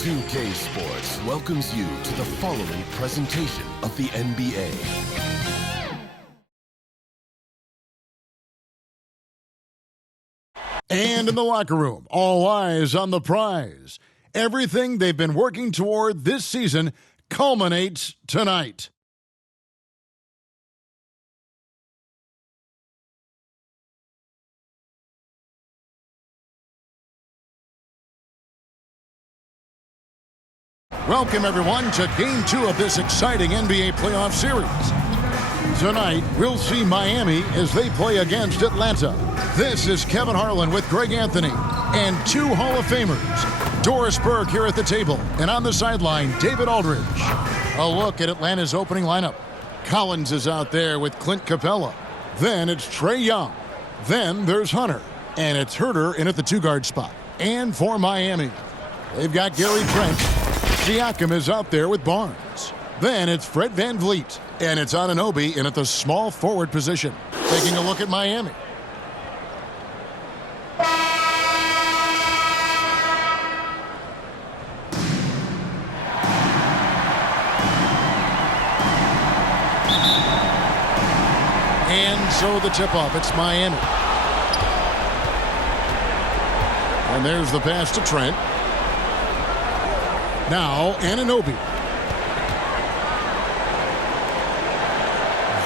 2K Sports welcomes you to the following presentation of the NBA. And in the locker room, all eyes on the prize. Everything they've been working toward this season culminates tonight. Welcome, everyone, to Game 2 of this exciting NBA Playoff Series. Tonight, we'll see Miami as they play against Atlanta. This is Kevin Harlan with Greg Anthony and two Hall of Famers. Doris Burke here at the table, and on the sideline, David Aldridge. A look at Atlanta's opening lineup. Collins is out there with Clint Capella. Then it's Trae Young. Then there's Hunter. And it's Herter in at the two-guard spot. And for Miami, they've got Gary Trent. Siakam is out there with Barnes. Then it's Fred VanVleet. And it's Anunoby in at the small forward position. Taking a look at Miami. And so the tip-off, it's Miami. And there's the pass to Trent. Now, Anunoby.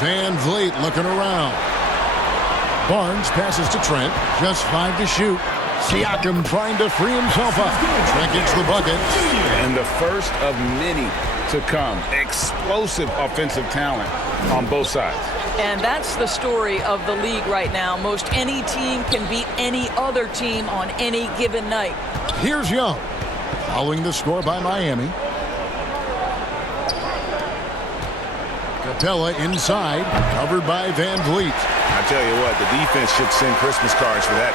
VanVleet looking around. Barnes passes to Trent. Just 5 to shoot. Siakam trying to free himself up. Trent gets the bucket. And the first of many to come. Explosive offensive talent on both sides. And that's the story of the league right now. Most any team can beat any other team on any given night. Here's Young. Following the score by Miami. Capella inside, covered by VanVleet. I tell you what, the defense should send Christmas cards for that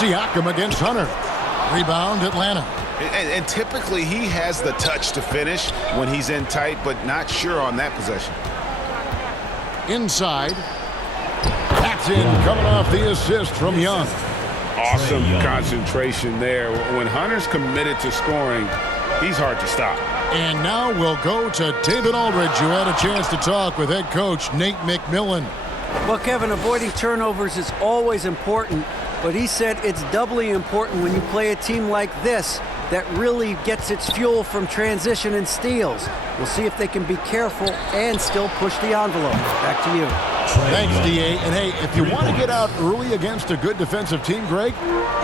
miss. Siakam against Hunter. Rebound, Atlanta. And typically he has the touch to finish when he's in tight, but not sure on that possession. Inside. That's in, coming off the assist from Young. Awesome concentration there. When Hunter's committed to scoring, he's hard to stop. And now we'll go to David Aldridge, who had a chance to talk with head coach Nate McMillan. Well, Kevin, avoiding turnovers is always important, but he said it's doubly important when you play a team like this that really gets its fuel from transition and steals. We'll see if they can be careful and still push the envelope. Back to you. Thanks, D.A. And, hey, if you want to get out early against a good defensive team, Greg,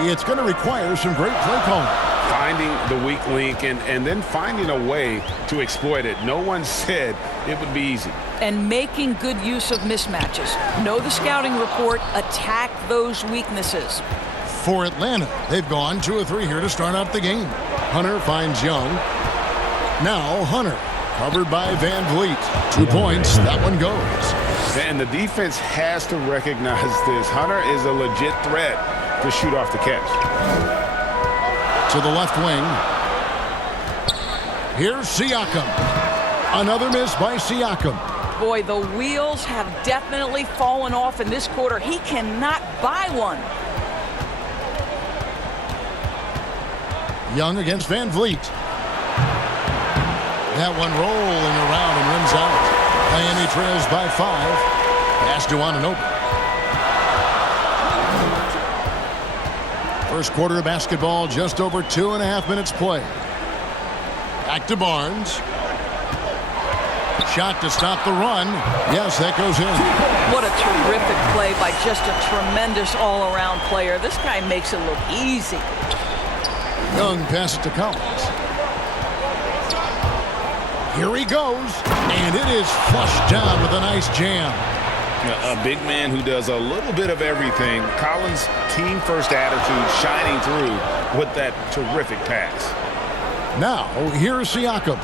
it's going to require some great play calling. Finding the weak link and then finding a way to exploit it. No one said it would be easy. And making good use of mismatches. Know the scouting report. Attack those weaknesses. For Atlanta, they've gone 2 of 3 here to start out the game. Hunter finds Young. Now Hunter, covered by VanVleet. 2 points, that one goes. And the defense has to recognize this. Hunter is a legit threat to shoot off the catch. To the left wing. Here's Siakam. Another miss by Siakam. Boy, the wheels have definitely fallen off in this quarter. He cannot buy one. Young against VanVleet. That one rolling around and rims out. Miami trails by 5. Pass to Anunoby. First quarter of basketball, just over 2.5 minutes play. Back to Barnes. Shot to stop the run. Yes, that goes in. What a terrific play by just a tremendous all-around player. This guy makes it look easy. Young passes to Collins. Here he goes, and it is flushed down with a nice jam. A big man who does a little bit of everything. Collins' team-first attitude shining through with that terrific pass. Now, here's Siakam.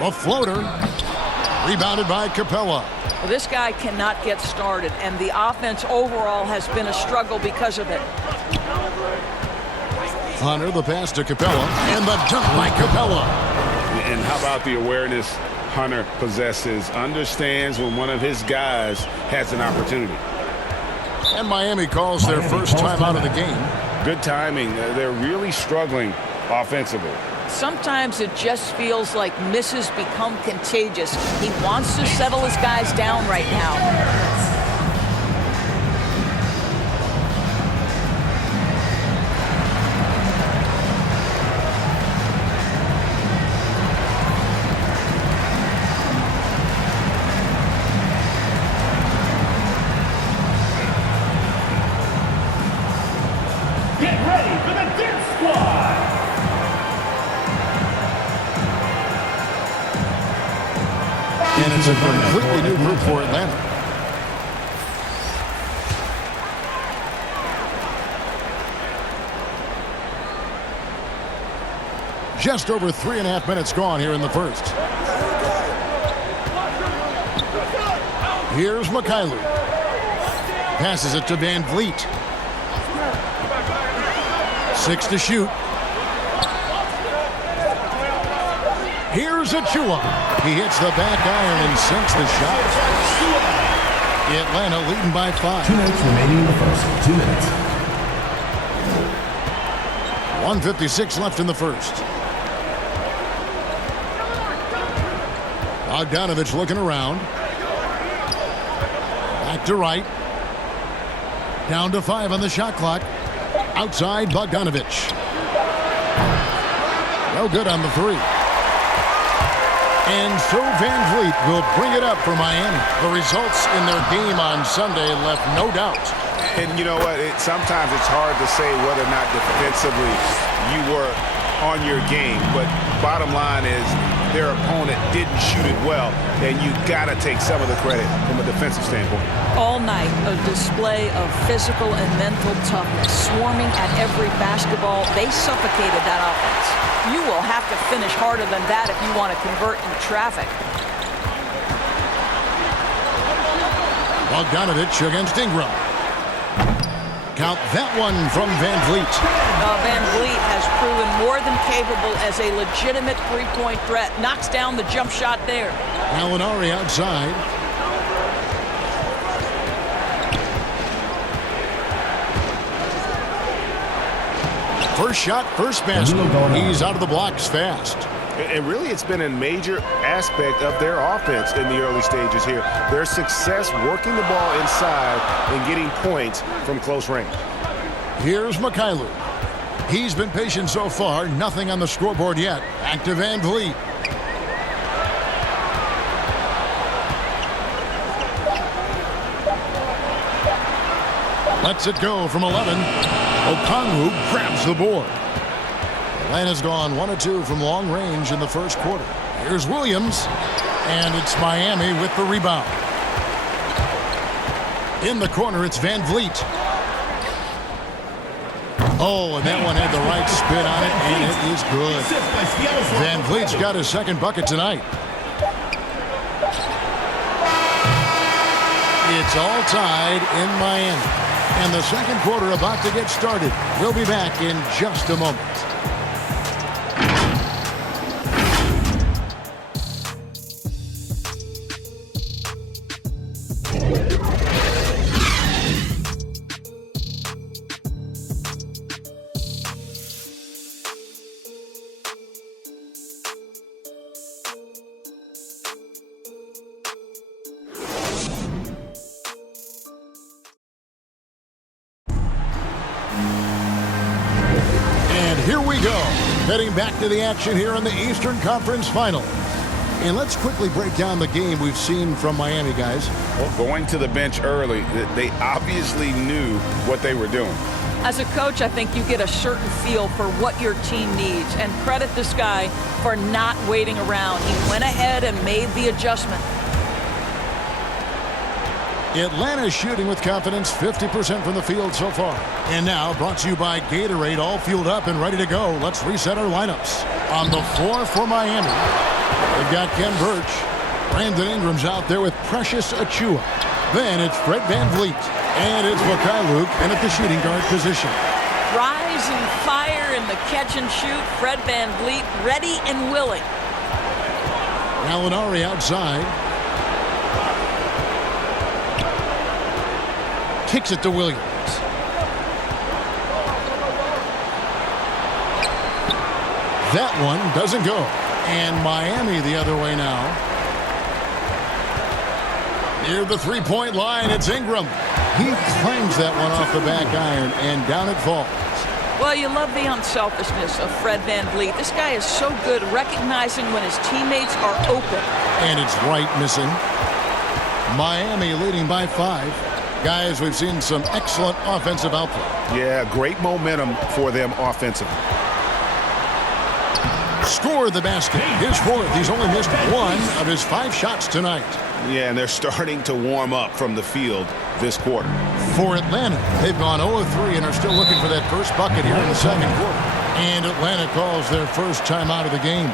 A floater. Rebounded by Capella. Well, this guy cannot get started, and the offense overall has been a struggle because of it. Hunter, the pass to Capella, and the dunk by Capella. And how about the awareness Hunter possesses? Understands when one of his guys has an opportunity. And Miami calls their first time out of the game. Good timing. They're really struggling offensively. Sometimes it just feels like misses become contagious. He wants to settle his guys down right now. And it's a completely new group for Atlanta. Just over 3.5 minutes gone here in the first. Here's Mikhailuk. Passes it to Van Vliet. 6 to shoot. Here's Achua. He hits the back iron and sinks the shot. Atlanta leading by 5. 2 minutes remaining in the first. 2 minutes. 1:56 left in the first. Bogdanovich looking around. Back to right. Down to 5 on the shot clock. Outside Bogdanovich. No good on the 3. And so Van Vliet will bring it up for Miami. The results in their game on Sunday left no doubt. And you know what? Sometimes it's hard to say whether or not defensively you were on your game. But bottom line is their opponent didn't shoot it well. And you got to take some of the credit from a defensive standpoint. All night, a display of physical and mental toughness. Swarming at every basketball, they suffocated that offense. You will have to finish harder than that if you want to convert in traffic. Bogdanovich against Ingram. Count that one from Van Vliet. Van Vliet has proven more than capable as a legitimate three-point threat. Knocks down the jump shot there. Gallinari outside. First shot, first basket. He's out of the blocks fast. And really, it's been a major aspect of their offense in the early stages here. Their success working the ball inside and getting points from close range. Here's Mikhailuk. He's been patient so far. Nothing on the scoreboard yet. Back to Van Vliet. Lets it go from 11. Okongwu grabs the board. Atlanta's gone 1 of 2 from long range in the first quarter. Here's Williams, and it's Miami with the rebound. In the corner, it's Van Vliet. Oh, and that one had the right spin on it, and it is good. Van Vliet's got his second bucket tonight. It's all tied in Miami. And the second quarter about to get started. We'll be back in just a moment. Here we go, heading back to the action here in the Eastern Conference Final. And let's quickly break down the game we've seen from Miami, guys. Well, going to the bench early, they obviously knew what they were doing. As a coach, I think you get a certain feel for what your team needs. And credit this guy for not waiting around. He went ahead and made the adjustment. Atlanta shooting with confidence, 50% from the field so far. And now, brought to you by Gatorade, all fueled up and ready to go. Let's reset our lineups. On the floor for Miami, they've got Ken Birch. Brandon Ingram's out there with Precious Achua. Then it's Fred Van Vliet. And it's Mikhailuk in at the shooting guard position. Rise and fire in the catch and shoot. Fred Van Vliet ready and willing. Gallinari outside. Kicks it to Williams. That one doesn't go. And Miami the other way now. Near the three-point line, it's Ingram. He claims that one off the back iron, and down it falls. Well, you love the unselfishness of Fred VanVleet. This guy is so good recognizing when his teammates are open. And it's right missing. Miami leading by 5. Guys, we've seen some excellent offensive output. Yeah, great momentum for them offensively. Score the basket. His 4th. He's only missed 1 of his 5 shots tonight. Yeah, and they're starting to warm up from the field this quarter. For Atlanta, they've gone 0-3 and are still looking for that first bucket here in the second quarter. And Atlanta calls their first time out of the game.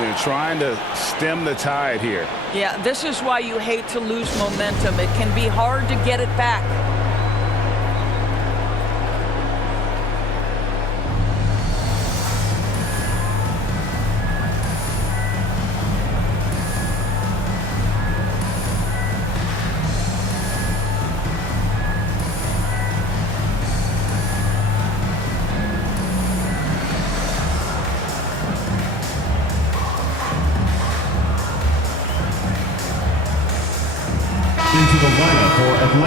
They're trying to stem the tide here. Yeah, this is why you hate to lose momentum. It can be hard to get it back.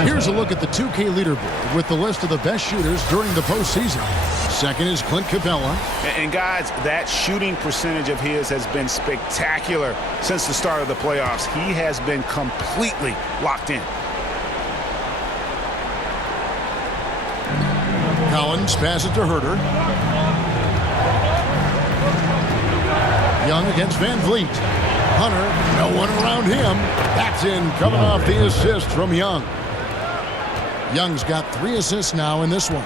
Here's a look at the 2K leaderboard with the list of the best shooters during the postseason. Second is Clint Capella. And guys, that shooting percentage of his has been spectacular since the start of the playoffs. He has been completely locked in. Collins passes to Herter. Young against VanVleet. Hunter, no one around him. That's in, coming off the assist from Young. Young's got 3 assists now in this one.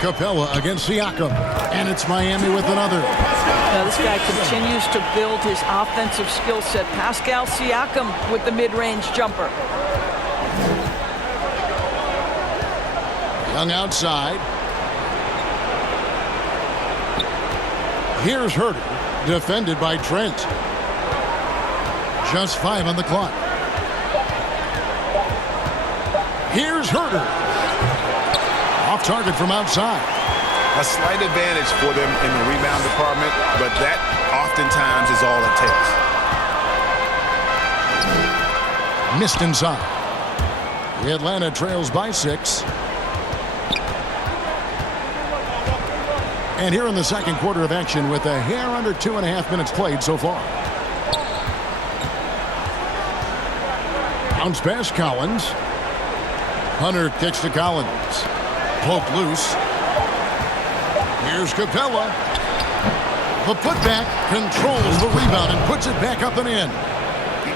Capella against Siakam. And it's Miami with another. Now this guy continues to build his offensive skill set. Pascal Siakam with the mid-range jumper. Young outside. Here's Herter, defended by Trent. Just 5 on the clock. Here's Herter. Off target from outside. A slight advantage for them in the rebound department, but that oftentimes is all it takes. Missed inside. The Atlanta trails by 6. And here in the second quarter of action with a hair under 2.5 minutes played so far. Bounce pass Collins. Hunter kicks to Collins. Poked loose. Here's Capella. The putback controls the rebound and puts it back up and in.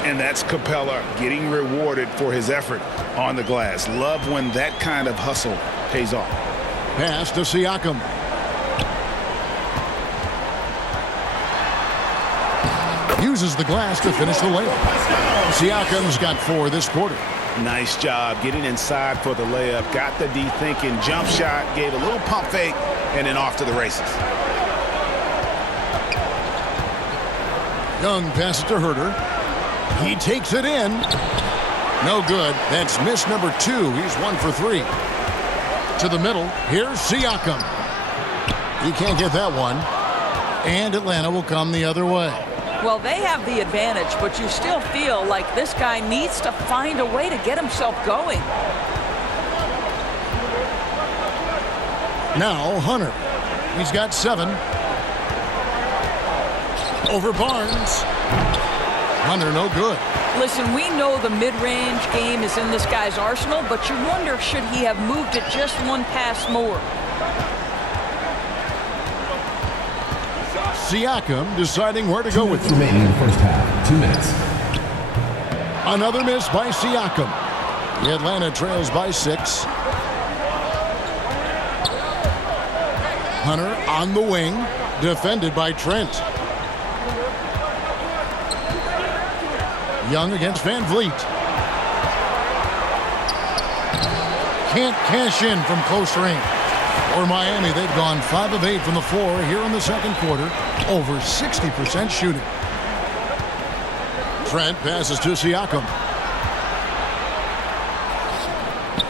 And that's Capella getting rewarded for his effort on the glass. Love when that kind of hustle pays off. Pass to Siakam. Uses the glass to finish the layup. Siakam's got 4 this quarter. Nice job getting inside for the layup. Got the D thinking. Jump shot. Gave a little pump fake. And then off to the races. Young passes to Herter. He takes it in. No good. That's miss number 2. He's 1 for 3. To the middle. Here's Siakam. He can't get that one. And Atlanta will come the other way. Well, they have the advantage, but you still feel like this guy needs to find a way to get himself going. Now Hunter. He's got 7. Over Barnes. Hunter no good. Listen, we know the mid-range game is in this guy's arsenal, but you wonder should he have moved it just 1 pass more. Siakam deciding where to go with it. Remaining in the first half. 2 minutes. Another miss by Siakam. The Atlanta trails by 6. Hunter on the wing. Defended by Trent. Young against VanVleet. Can't cash in from close range. For Miami, they've gone 5 of 8 from the floor here in the second quarter. Over 60% shooting. Trent passes to Siakam.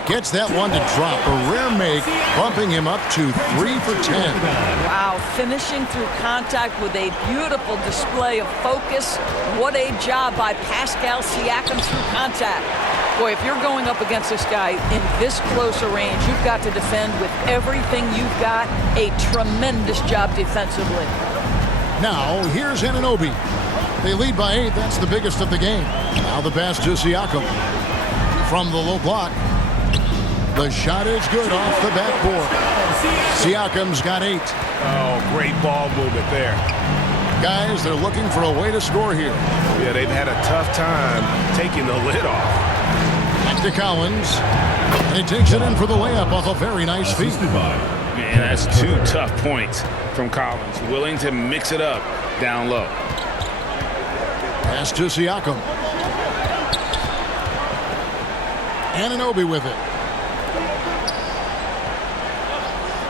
Gets that one to drop. A rare make, bumping him up to 3 for 10. Wow, finishing through contact with a beautiful display of focus. What a job by Pascal Siakam through contact. Boy, if you're going up against this guy in this close a range, you've got to defend with everything you've got. A tremendous job defensively. Now, here's Anunoby. They lead by 8. That's the biggest of the game. Now the pass to Siakam. From the low block. The shot is good off the backboard. Siakam's got 8. Oh, great ball movement there. Guys, they're looking for a way to score here. Yeah, they've had a tough time taking the lid off. Back to Collins. And he takes it in for the layup off a very nice feed. Man, that's 2 tough points from Collins. Willing to mix it up down low. Pass to Siakam. Anunoby with it.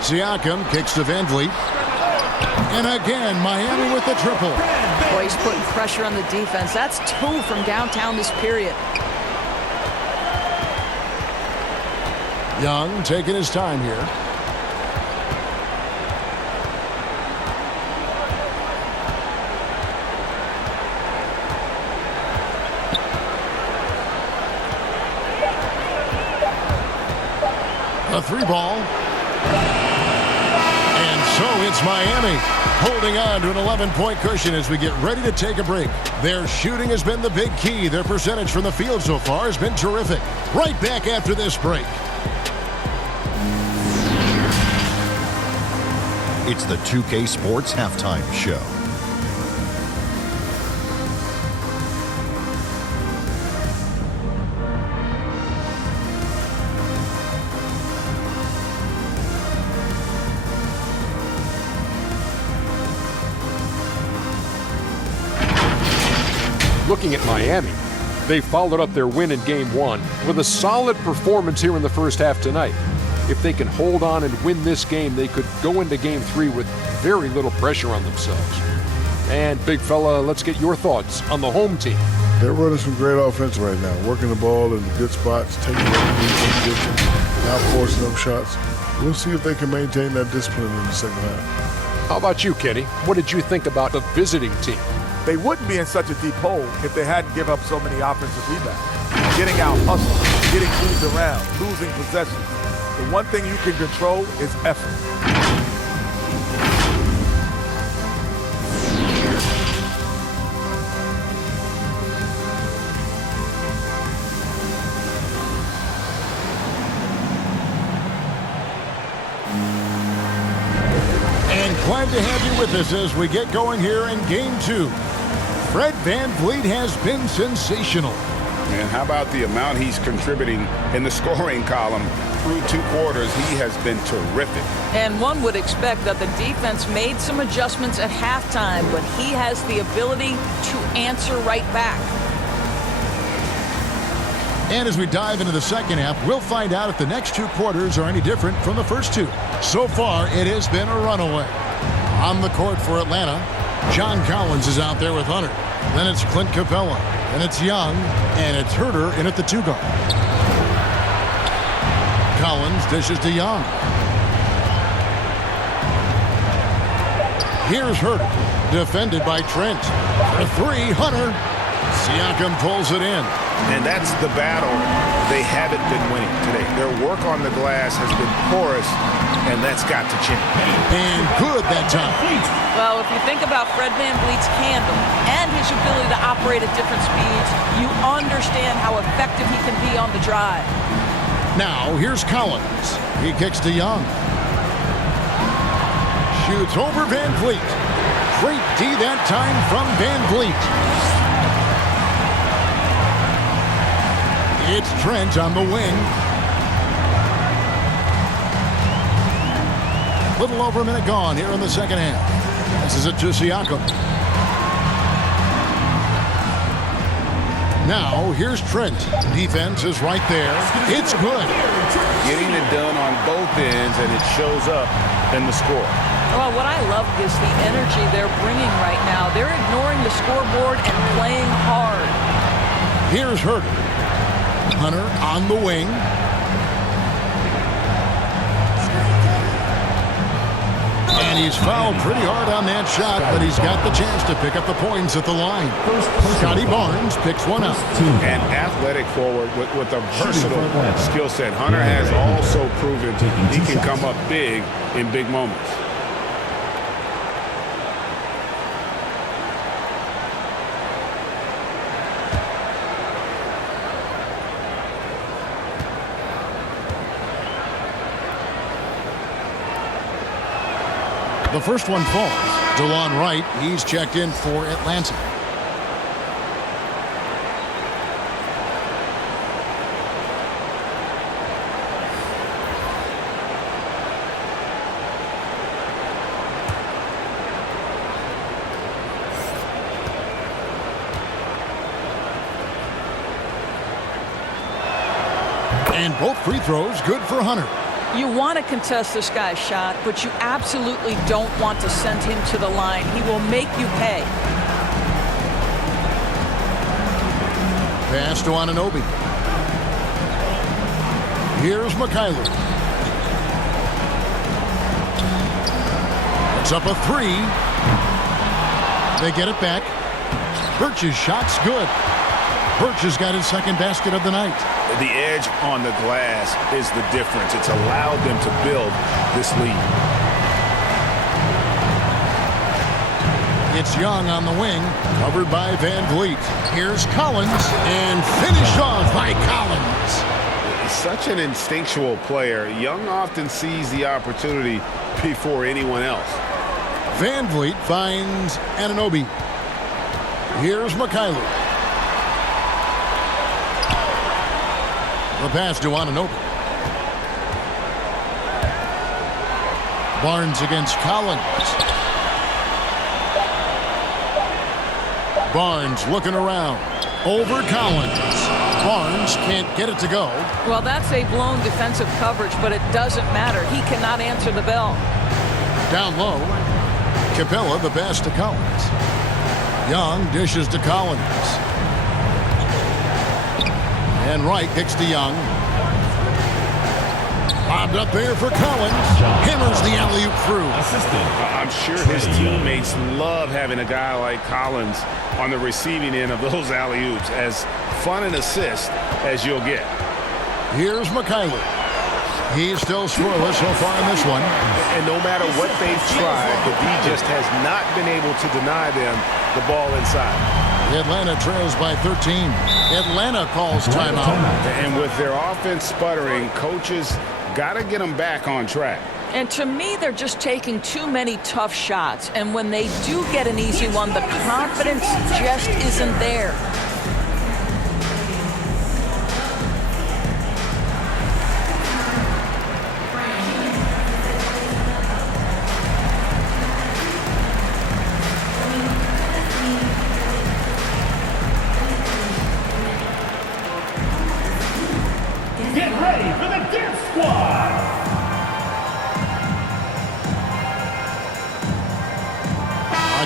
Siakam kicks to Van Vliet. And again, Miami with the triple. Boy, he's putting pressure on the defense. That's 2 from downtown this period. Young taking his time here. A 3 ball. And so it's Miami holding on to an 11-point cushion as we get ready to take a break. Their shooting has been the big key. Their percentage from the field so far has been terrific. Right back after this break. It's the 2K Sports Halftime Show. Looking at Miami, they followed up their win in Game 1 with a solid performance here in the first half tonight. If they can hold on and win this game, they could go into Game 3 with very little pressure on themselves. And, big fella, let's get your thoughts on the home team. They're running some great offense right now, working the ball in good spots, taking it, not forcing up shots. We'll see if they can maintain that discipline in the second half. How about you, Kenny? What did you think about the visiting team? They wouldn't be in such a deep hole if they hadn't given up so many offensive rebounds. Getting out hustled, getting moved around, losing possessions. The one thing you can control is effort. And glad to have you with us as we get going here in Game 2. Fred Van Vliet has been sensational. And how about the amount he's contributing in the scoring column through 2 quarters? He has been terrific. And one would expect that the defense made some adjustments at halftime, but he has the ability to answer right back. And as we dive into the second half, we'll find out if the next 2 quarters are any different from the first 2. So far, it has been a runaway. On the court for Atlanta, John Collins is out there with Hunter. Then it's Clint Capella. And it's Young, and it's Herter in at the 2 guard. Collins dishes to Young. Here's Herter, defended by Trent. For 3, Hunter. Siakam pulls it in. And that's the battle they haven't been winning today. Their work on the glass has been porous, and that's got to change. And good that time. Well, if you think about Fred Van Vliet's handle and his ability to operate at different speeds, you understand how effective he can be on the drive. Now, here's Collins. He kicks to Young. Shoots over Van Vliet. Great D that time from Van Vliet. It's Trent on the wing. Little over a minute gone here in the second half. This is it to Siakam. Now, here's Trent. Defense is right there. It's good. Getting it done on both ends, and it shows up in the score. Well, what I love is the energy they're bringing right now. They're ignoring the scoreboard and playing hard. Here's Herter. Hunter on the wing. And he's fouled pretty hard on that shot, but he's got the chance to pick up the points at the line. Scotty Barnes picks one up. An athletic forward with a versatile skill set. Hunter has also proven he can come up big in big moments. The first one falls. DeLon Wright, he's checked in for Atlanta. And both free throws good for Hunter. You want to contest this guy's shot, but you absolutely don't want to send him to the line. He will make you pay. Pass to Anunoby. Here's McKayler. Puts up a three. They get it back. Birch's shot's good. Birch has got his second basket of the night. The edge on the glass is the difference. It's allowed them to build this lead. It's Young on the wing, covered by Van Vliet. Here's Collins, and finished off by Collins. He's such an instinctual player. Young often sees the opportunity before anyone else. Van Vliet finds Anunoby. Here's McKayler. The pass to Anunoby. Barnes against Collins. Barnes looking around. Over Collins. Barnes can't get it to go. Well, that's a blown defensive coverage, but it doesn't matter. He cannot answer the bell. Down low. Capella the pass to Collins. Young dishes to Collins. And Wright kicks to Young. Bobbed up there for Collins. Hammers the alley-oop through. I'm sure his teammates love having a guy like Collins on the receiving end of those alley-oops. As fun an assist as you'll get. Here's McKayler. He's still scoreless so far in this one. And no matter what they've tried, the D just has not been able to deny them the ball inside. Atlanta trails by 13. Atlanta calls timeout. And with their offense sputtering, coaches got to get them back on track. And to me, they're just taking too many tough shots. And when they do get an easy one, the confidence just isn't there.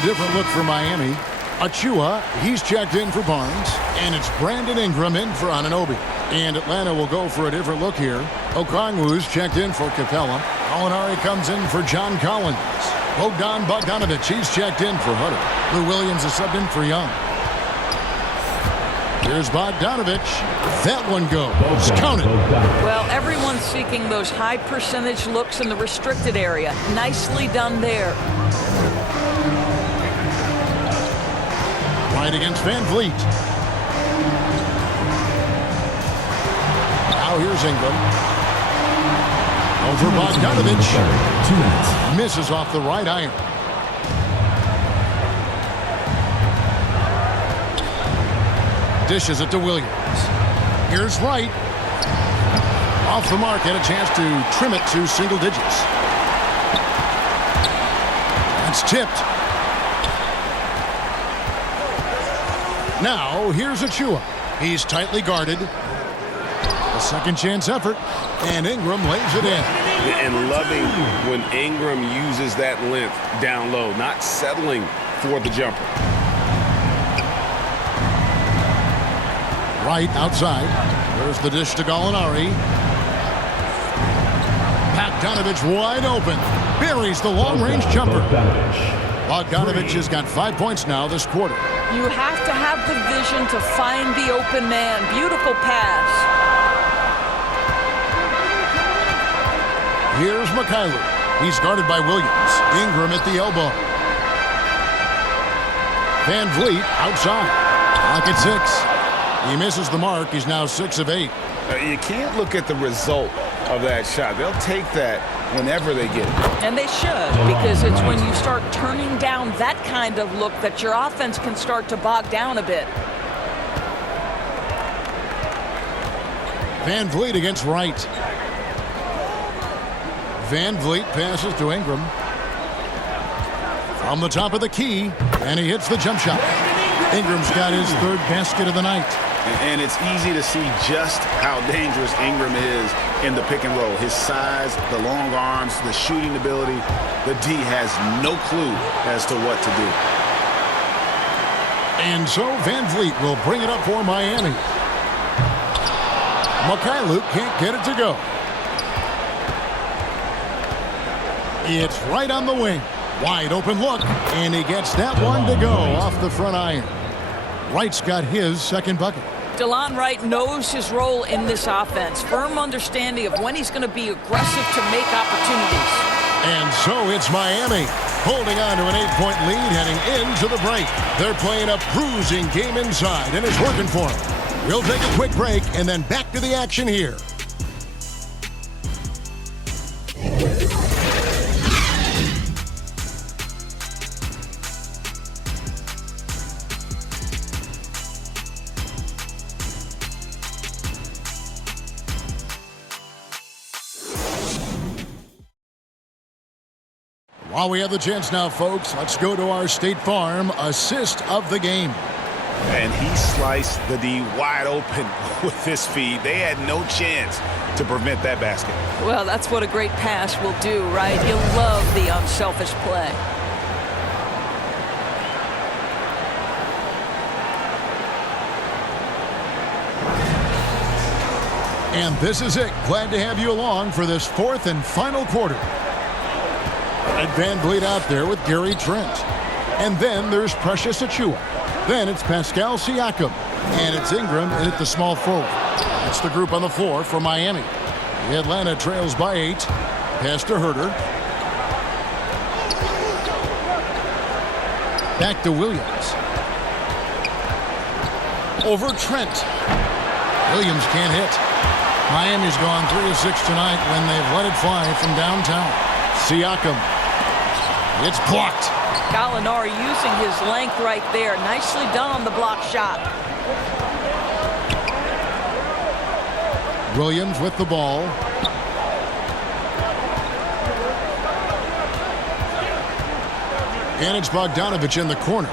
Different look for Miami. Achua, he's checked in for Barnes. And it's Brandon Ingram in for Anunoby. And Atlanta will go for a different look here. Okongwu's checked in for Capella. Molinari comes in for John Collins. Bogdan Bogdanovic, he's checked in for Hunter. Lou Williams is subbed in for Young. Here's Bogdanovic. That one goes. Count it. Well, everyone's seeking those high percentage looks in the restricted area. Nicely done there. Right against Van Vliet. Now here's Ingram. Over Bogdanovic. Misses off the right iron. Dishes it to Williams. Here's Wright. Off the mark, had a chance to trim it to single digits. That's tipped. Now, here's Achua. He's tightly guarded. A second chance effort, and Ingram lays it in. And loving when Ingram uses that length down low, not settling for the jumper. Right outside. There's the dish to Gallinari. Packed Bogdanovich wide open. Buries the long-range jumper. Bogdanovich has got 5 points now this quarter. You have to have the vision to find the open man. Beautiful pass. Here's Mikhailuk. He's guarded by Williams. Ingram at the elbow. Van Vliet outside. Clock at 6. He misses the mark. He's now 6 of 8. You can't look at the result of that shot. They'll take that whenever they get it. And they should, because it's when you start turning down that kind of look that your offense can start to bog down a bit. Van Vliet against Wright. Van Vliet passes to Ingram. From the top of the key, and he hits the jump shot. Ingram's got his 3rd basket of the night. And it's easy to see just how dangerous Ingram is in the pick and roll. His size, the long arms, the shooting ability. The D has no clue as to what to do. And so Van Vliet will bring it up for Miami. Mikhailuk can't get it to go. It's right on the wing. Wide open look, and he gets that one to go off the front iron. Wright's got his 2nd bucket. DeLon Wright knows his role in this offense. Firm understanding of when he's going to be aggressive to make opportunities. And so it's Miami holding on to an 8-point lead heading into the break. They're playing a bruising game inside, and it's working for them. We'll take a quick break and then back to the action here. While we have the chance now, folks, let's go to our State Farm assist of the game. And he sliced the D wide open with this feed. They had no chance to prevent that basket. Well, that's what a great pass will do, right? You love the unselfish play. And this is it. Glad to have you along for this 4th and final quarter. Ed Van Vliet out there with Gary Trent. And then there's Precious Achiuwa. Then it's Pascal Siakam. And it's Ingram in at the small forward. That's the group on the floor for Miami. The Atlanta trails by 8. Pass to Herter. Back to Williams. Over Trent. Williams can't hit. Miami's gone 3 of 6 tonight when they've let it fly from downtown. Siakam. It's blocked. Gallinari using his length right there. Nicely done on the block shot. Williams with the ball. And it's Bogdanovich in the corner.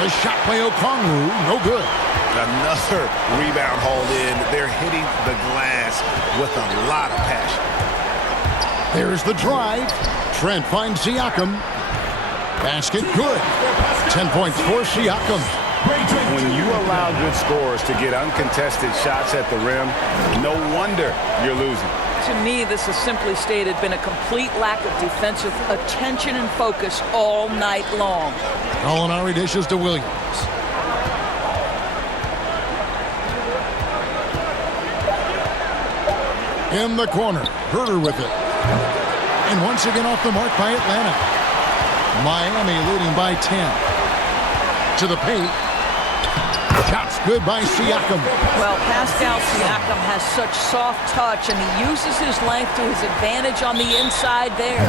The shot by Okongwu, no good. Another rebound hauled in. They're hitting the glass with a lot of passion. There's the drive. Trent finds Siakam. Basket good. 10 points for Siakam. When you allow good scorers to get uncontested shots at the rim, no wonder you're losing. To me, this has simply stated been a complete lack of defensive attention and focus all night long. Gallinari dishes to Williams. In the corner, Herter with it. And once again off the mark by Atlanta. Miami leading by 10. To the paint. Shots good by Siakam. Well, Pascal Siakam has such soft touch, and he uses his length to his advantage on the inside there.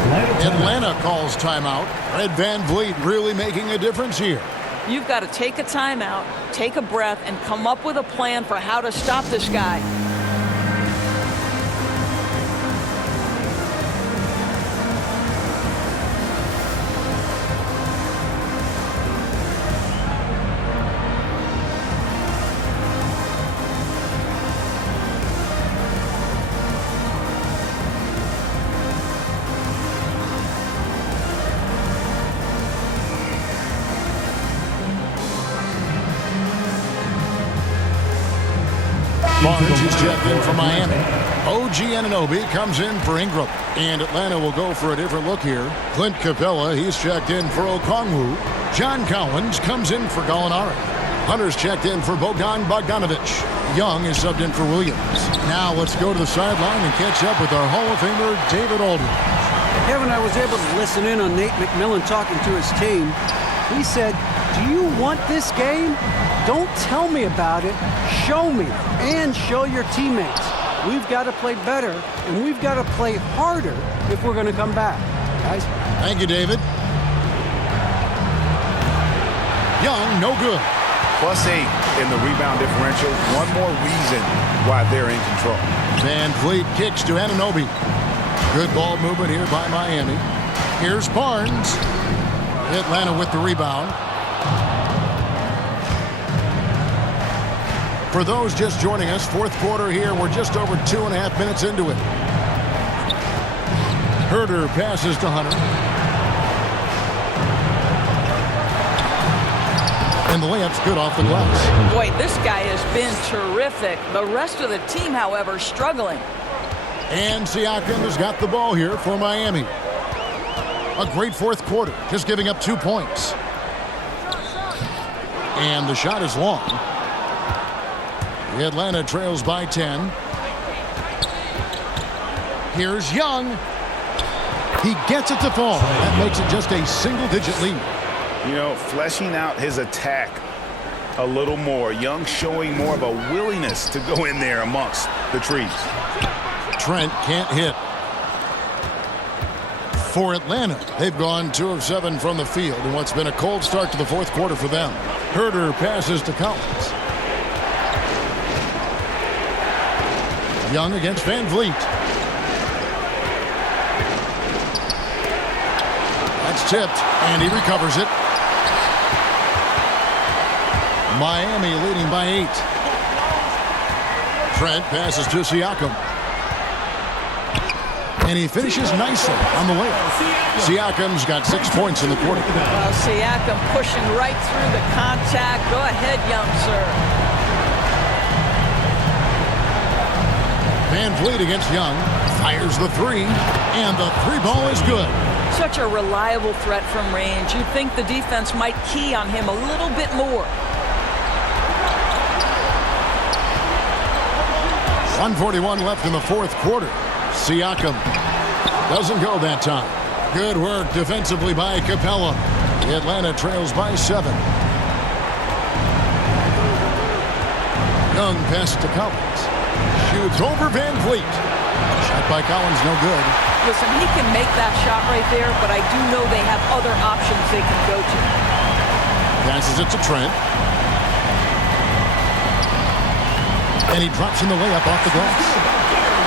Atlanta calls timeout. Ed Van Vliet really making a difference here. You've got to take a timeout, take a breath, and come up with a plan for how to stop this guy. Barnes is checked in for Miami. OG Anunoby comes in for Ingram. And Atlanta will go for a different look here. Clint Capella, he's checked in for Okongwu. John Collins comes in for Gallinari. Hunter's checked in for Bogdan Bogdanovic. Young is subbed in for Williams. Now let's go to the sideline and catch up with our Hall of Famer, David Aldridge. Kevin, I was able to listen in on Nate McMillan talking to his team. He said, do you want this game? Don't tell me about it. Show me and show your teammates. We've got to play better, and we've got to play harder if we're going to come back. Guys. Thank you, David. Young, no good. +8 in the rebound differential. One more reason why they're in control. Van Vliet kicks to Anunoby. Good ball movement here by Miami. Here's Barnes. Atlanta with the rebound. For those just joining us, fourth quarter here. We're just over 2.5 minutes into it. Herter passes to Hunter. And the layup's good off the glass. Boy, this guy has been terrific. The rest of the team, however, struggling. And Siakam has got the ball here for Miami. A great fourth quarter, just giving up 2 points. And the shot is long. Atlanta trails by 10. Here's Young. He gets it to fall. That makes it just a single-digit lead. You know, fleshing out his attack a little more. Young showing more of a willingness to go in there amongst the trees. Trent can't hit. For Atlanta, they've gone 2 of 7 from the field in what's been a cold start to the fourth quarter for them. Herter passes to Collins. Young against Van Vliet. That's tipped, and he recovers it. Miami leading by 8. Trent passes to Siakam. And he finishes nicely on the way. Siakam's got 6 points in the quarter. Well, Siakam pushing right through the contact. Go ahead, young sir. Van Vliet against Young. Fires the 3. And the 3 ball is good. Such a reliable threat from range. You'd think the defense might key on him a little bit more. 1:41 left in the fourth quarter. Siakam doesn't go that time. Good work defensively by Capella. Atlanta trails by 7. Young pass to Collins. Shoots over Van Vliet. Shot by Collins, no good. Listen, he can make that shot right there, but I do know they have other options they can go to. Passes it to Trent. And he drops in the layup off the glass.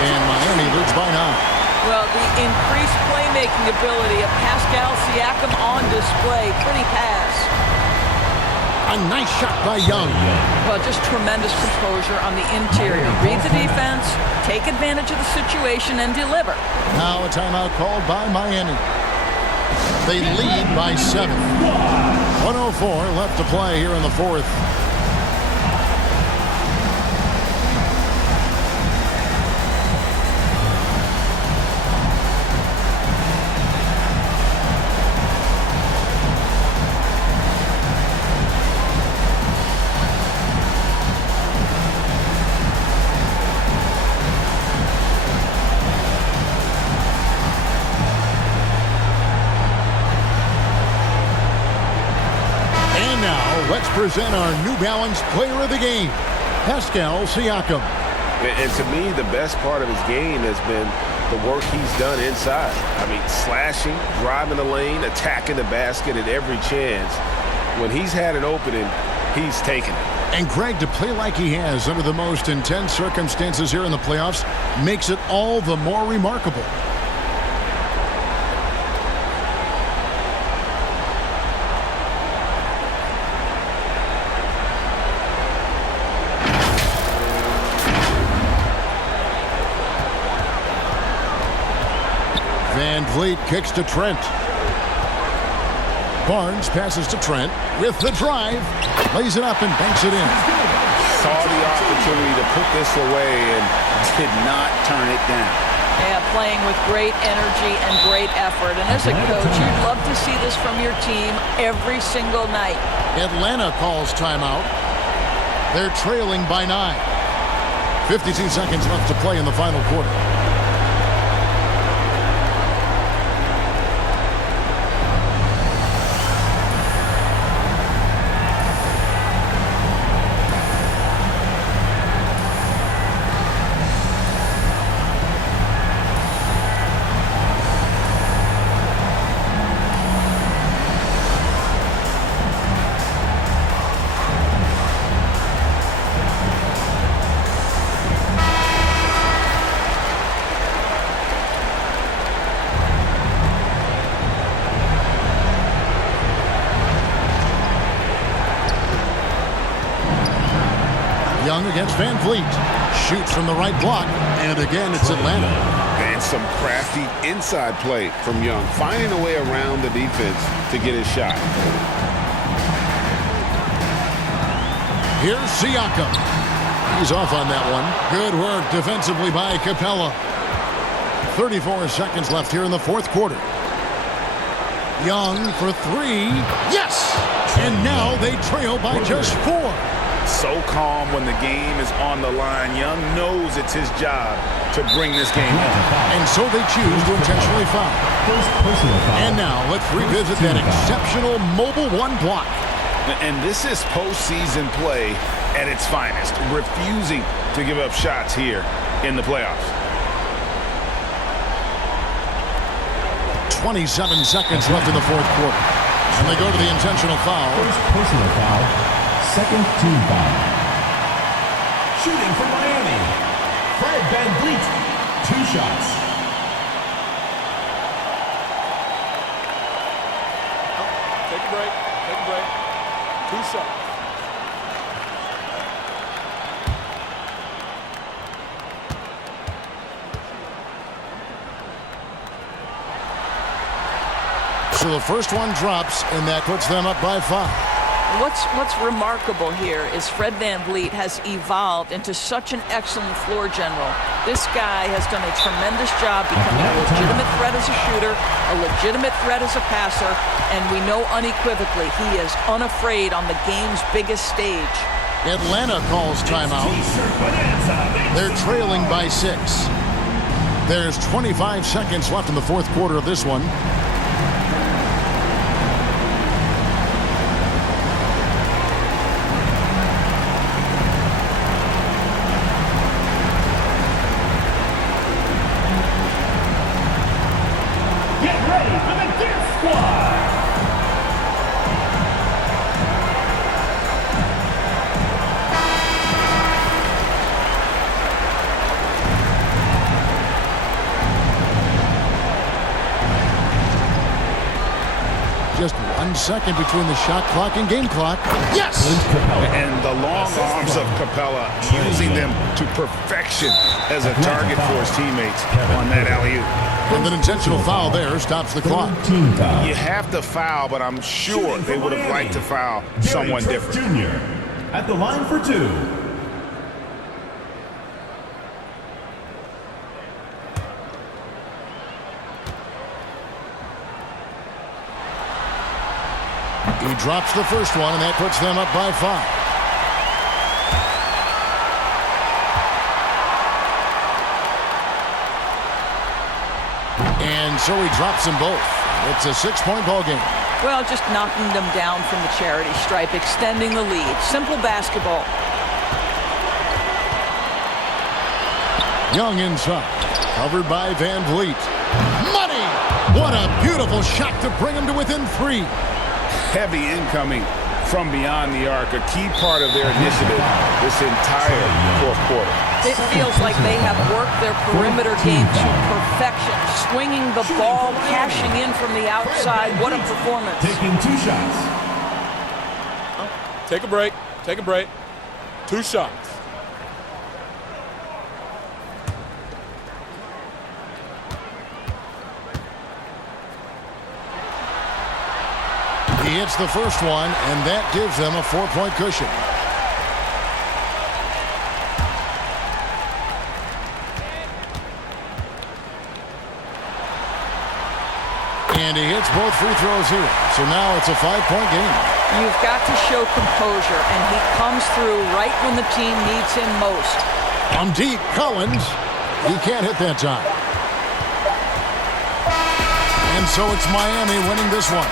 And Miami leads by 9. Well, the increased playmaking ability of Pascal Siakam on display. Pretty pass. A nice shot by Young. Well, just tremendous composure on the interior. Read the defense, take advantage of the situation, and deliver. Now a timeout called by Miami. They lead by 7. 1:04 left to play here in the fourth. Let's present our New Balance Player of the Game, Pascal Siakam. And to me, the best part of his game has been the work he's done inside. I mean, slashing, driving the lane, attacking the basket at every chance. When he's had an opening, he's taken it. And Greg, to play like he has under the most intense circumstances here in the playoffs makes it all the more remarkable. Van Vliet kicks to Trent. Barnes passes to Trent with the drive. Lays it up and banks it in. saw the opportunity to put this away and did not turn it down. Yeah, playing with great energy and great effort. And as a coach, you'd love to see this from your team every single night. Atlanta calls timeout. They're trailing by 9. 52 seconds left to play in the final quarter. Young against Van Vliet. Shoots from the right block. And again, it's Atlanta. And some crafty inside play from Young, finding a way around the defense to get his shot. Here's Siakam. He's off on that one. Good work defensively by Capella. 34 seconds left here in the fourth quarter. Young for 3. Yes! And now they trail by just 4. So calm when the game is on the line. Young knows it's his job to bring this game home. And so they choose to intentionally foul. And now let's revisit that exceptional mobile one block. And this is postseason play at its finest, refusing to give up shots here in the playoffs. 27 seconds left in the fourth quarter. And they go to the intentional foul. First personal foul, second team foul. Shooting from Miami, Fred VanVleet, 2 shots. Take a break. Take a break. 2 shots. So the first one drops, and that puts them up by 5. What's remarkable here is Fred VanVleet has evolved into such an excellent floor general. This guy has done a tremendous job becoming a legitimate threat as a shooter, a legitimate threat as a passer, and we know unequivocally he is unafraid on the game's biggest stage. Atlanta calls timeout. They're trailing by 6. There's 25 seconds left in the fourth quarter of this one. Just 1 second between the shot clock and game clock. Yes! And the long arms of Capella, using them to perfection as a target for his teammates on that alley-oop. And an intentional foul there stops the clock. You have to foul, but I'm sure they would have liked to foul someone different. Jr. at the line for 2. He drops the first one, and that puts them up by 5. And so he drops them both. It's a 6-point ball game. Well, just knocking them down from the charity stripe, extending the lead. Simple basketball. Young inside, covered by VanVleet. Money! What a beautiful shot to bring him to within 3. Heavy incoming from beyond the arc, a key part of their initiative this entire fourth quarter. It feels like they have worked their perimeter game to perfection, swinging the ball, cashing in from the outside. What a performance. Taking 2 shots. Take a break. Take a break. 2 shots. He hits the first one, and that gives them a 4-point cushion. And he hits both free throws here. So now it's a 5-point game. You've got to show composure, and he comes through right when the team needs him most. From deep, Collins. He can't hit that time. And so it's Miami winning this one.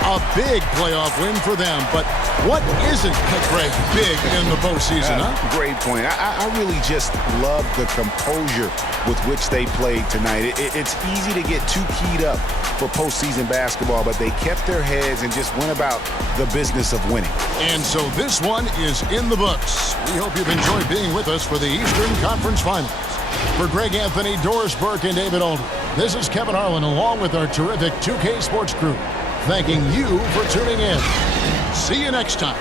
A big playoff win for them. But what isn't, Greg, big in the postseason, huh? Great point. I really just love the composure with which they played tonight. It's easy to get too keyed up for postseason basketball, but they kept their heads and just went about the business of winning. And so this one is in the books. We hope you've enjoyed being with us for the Eastern Conference Finals. For Greg Anthony, Doris Burke, and David Aldridge, this is Kevin Harlan along with our terrific 2K Sports crew, thanking you for tuning in. See you next time.